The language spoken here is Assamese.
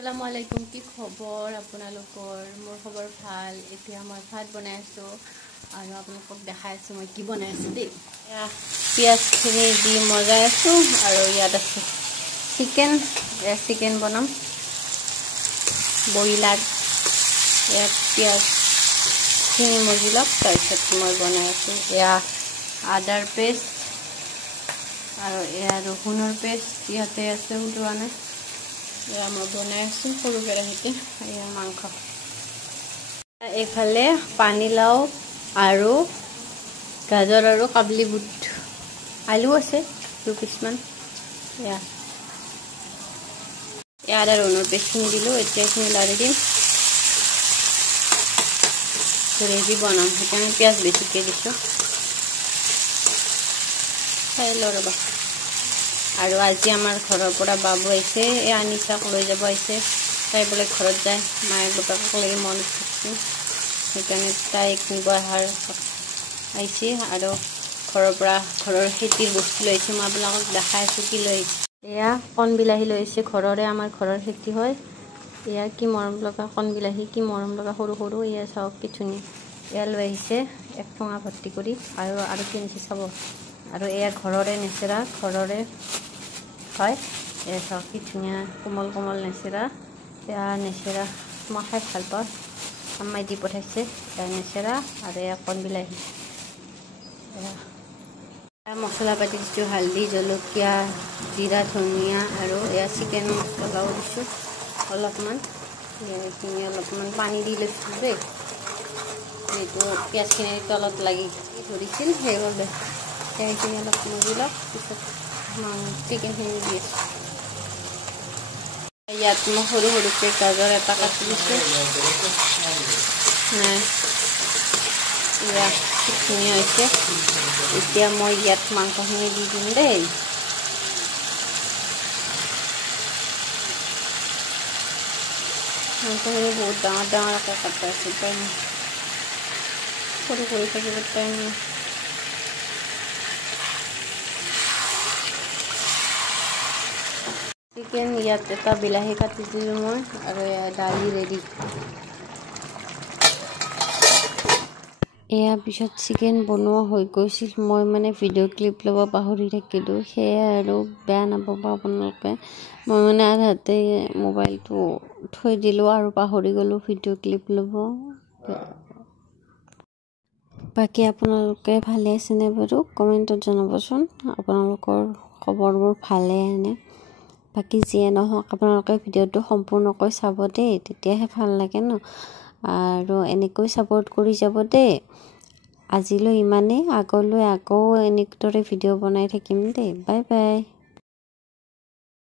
আসসালামু আলাইকুম, কি খবৰ আপোনালোকৰ? মোৰ খবৰ ভাল। এতিয়া মই ভাত বনাই আছো আৰু আপোনালোকক দেখাই আছো মই কি বনাই আছো দেই। পিঁয়াজখিনি দি মজাই আছো আৰু ইয়াত আছে চিকেন বনাম ব্ৰইলাৰ। ইয়াত পিঁয়াজখিনি মজি লওক, তাৰপিছত মই বনাই আছো। এয়া আদাৰ পেষ্ট আৰু এয়া ৰহুনৰ পেষ্ট ইয়াতে আছে, উলোৱা নাই। এয়া মই বনাই আছো সৰু কেৰাহীতে। এয়া মাংস, এইফালে পানীলাও আৰু গাজৰ আৰু কাবলি বুট, আলু আছে 2 পিচমান। এয়া আদা ৰহুনৰ পেষ্টখিনি দিলোঁ। এতিয়া এইখিনি লাৰি দিম। গ্ৰেভি বনাম, সেইকাৰণে পিঁয়াজ বেছিকৈ দিছোঁ। খাই লওঁ ৰ'বা। আৰু আজি আমাৰ ঘৰৰ পৰা বাবু আহিছে, এই আনিছাক লৈ যাব আহিছে। তাই বোলে ঘৰত যায়, মায়ে বাপেকক লাগি মন কৰিছে, সেইকাৰণে তাইক নিব আহিছে। আৰু ঘৰৰ খেতিৰ বস্তু লৈ আহিছে। মই আপোনালোকক দেখাই আছোঁ কি লৈ আহিছে। এয়া কণ বিলাহী লৈ আহিছে, ঘৰৰে, আমাৰ ঘৰৰ খেতি হয়। এয়া কি মৰম লগা কণ বিলাহী, কি মৰম লগা সৰু সৰু। এয়া চাওক কি ধুনীয়া। এয়া লৈ আহিছে 1 ঠোঙা ভৰ্তি কৰি। আৰু কি আনিছে চাব। আৰু এয়া ঘৰৰে নেচেৰা, ঘৰৰে হয়। এয়া চাওক কি ধুনীয়া কোমল কোমল নেচেৰা। এয়া নেচেৰা মই খাই ভাল পাওঁ, আম্মাই দি পঠাইছে। এয়া নেচেৰা আৰু এয়া কণ বিলাহী। এয়া মছলা পাতি দিছোঁ, হালধি, জলকীয়া, জিৰা, ধনিয়া আৰু এয়া চিকেন মছলাও দিছোঁ অলপমান। এইখিনি অলপমান পানী দি লৈছোঁ দেই, যিহেতু পিঁয়াজখিনি তলত লাগি ধৰিছিল, সেইবাবে সেইখিনি অলপ মজি লওক। পিছত চিকেনখিনি দি আছোঁ। ইয়াত মই সৰু সৰুকৈ গাজৰ এটা কাটি দিছোঁ। এয়া খুব ধুনীয়া হৈছে। এতিয়া মই ইয়াত মাংসখিনি দি দিম দেই। মাংসখিনি বহুত ডাঙৰ ডাঙৰকৈ কটা আছে, টাইম সৰু কৰি থাকিব টাইম। চিকেন ইয়াত এটা বিলাহী কাটি দিলোঁ মই, আৰু এয়া দালি ৰেডি। এয়া পিছত চিকেন বনোৱা হৈ গৈছিল, মই মানে ভিডিঅ' ক্লিপ ল'ব পাহৰি থাকিলোঁ। সেয়াই আৰু বেয়া নাপাব আপোনালোকে। মই মানে আধাতে মোবাইলটো থৈ দিলোঁ আৰু পাহৰি গ'লোঁ ভিডিঅ' ক্লিপ ল'ব। বাকী আপোনালোকে ভালে আছেনে বাৰু? কমেণ্টত জনাবচোন আপোনালোকৰ খবৰবোৰ ভালে আনে। বাকী যিয়ে নহওক আপোনালোকে ভিডিঅ'টো সম্পূৰ্ণকৈ চাব দেই, তেতিয়াহে ভাল লাগে ন। আৰু এনেকৈ ছাপোৰ্ট কৰি যাব দেই। আজিলৈ ইমানেই, আগলৈ আকৌ এনেদৰে ভিডিঅ' বনাই থাকিম দেই। Bye bye.